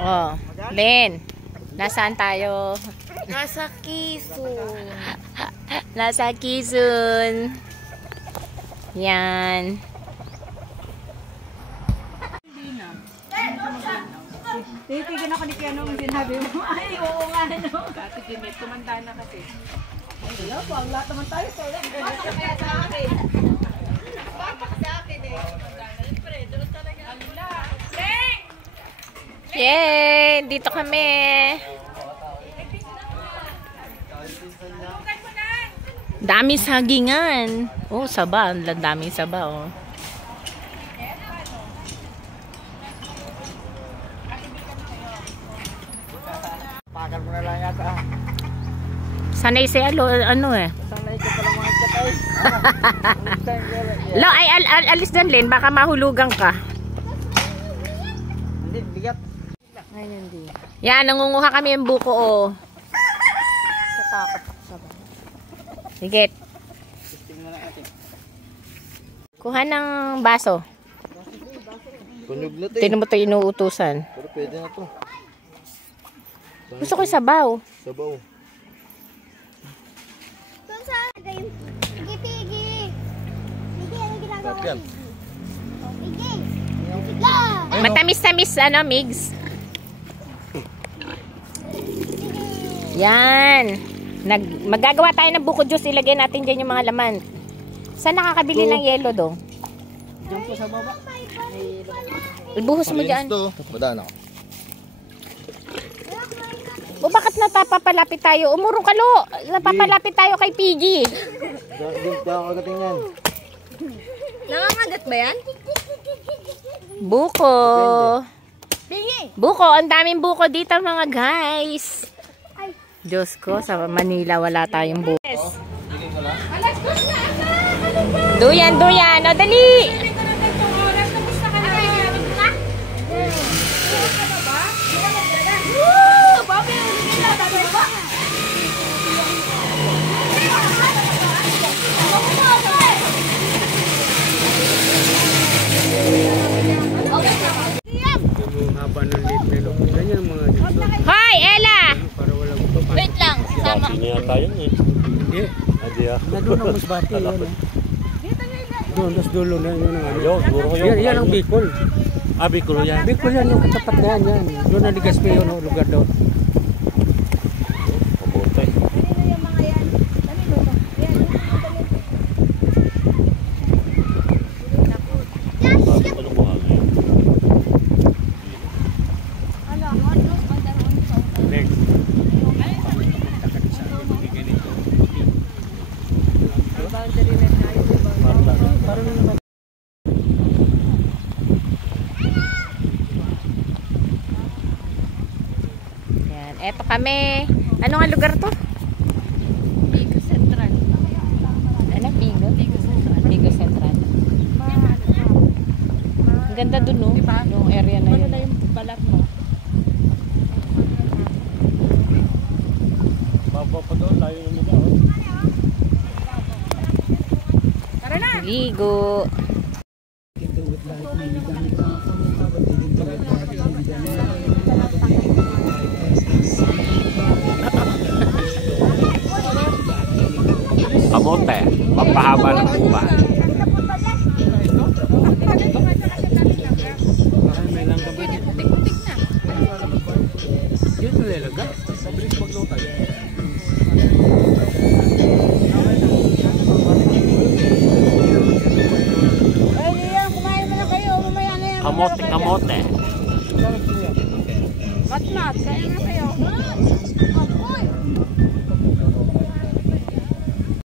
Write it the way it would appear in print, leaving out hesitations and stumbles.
Oh, Len, nasaan tayo? Nasa Quezon. Nasa Quezon. Yan. Titigan ako ni Piano ang sinabi mo. Ay, oo nga, no? Dati Jeanette, tumanda na kasi. Ay, wala po. Ang lahat naman tayo. Papak kaya sa akin. Papak sa akin eh. Siyempre, doon talaga. Yay! Dito kami. Dami sagingan. Oh, saba. Ang daming saba, oh. Pagal mo na lang yata. Sanay si ano eh. Sanay ko pala mga katay. Lo, ay alis doon, Len. Baka mahulugan ka. Hindi, bigat. Ay, hindi. Yan, nangunguha kami yung buko, oh. Katakot sa ba? Sige. Tingnan na natin. Kuha ng baso. Tunog na Tinan mo ito inuutusan. Pero pwede na to. Gusto ko yung sabaw. Sabaw. Kung saan yung pigi-pigi. Pigi, ano ginagawa Tapyan. mo? Pigi. Pigi. Matamis-tamis, ano, Migs? Yan. Magagawa tayo ng buko juice. Ilagay natin dyan yung mga laman. Saan nakakabili ng yelo do? Diyan po sa baba. Ibuhos mo dyan. Madaan ako. O bakit napapalapit tayo? Umurong ka, Lo. Napapalapit tayo kay PG. Diyan ako kagating yan. Nangangagat ba yan? Buko. Pigi. Buko. Ang daming buko dito, mga guys. Diyos ko, sa Manila wala tayong buko. Duyan, duyan. O, dali. Hoy, Ella! Wait lang. Sama. Hindi. Nandun ang musbati. Doon, tas dulo na yun ang ano. Yan ang Bicol. Bicol yan. Bicol yan, yung katapat na yan. Doon na Ligaspi yun, lugar doon. Yan, eto kami. Ano nga lugar to? Bigo Central. Ano? Bigo? Bigo Central. Bigo Central. Ang ganda dun, no? Diba? Yung area na Ano yun. na yung balat mo? Baba pa doon, layo na nila. Tara na! Bigo. Kamote, pampahaba ng buwan. May langgam ba dyan? Putik-putik na. Yun na lalaga. Mabilis magluto. Ay, Liam, kumain mo na kayo. Mamaya na yan. Kamote, kamote. Mat-mat, kain na kayo.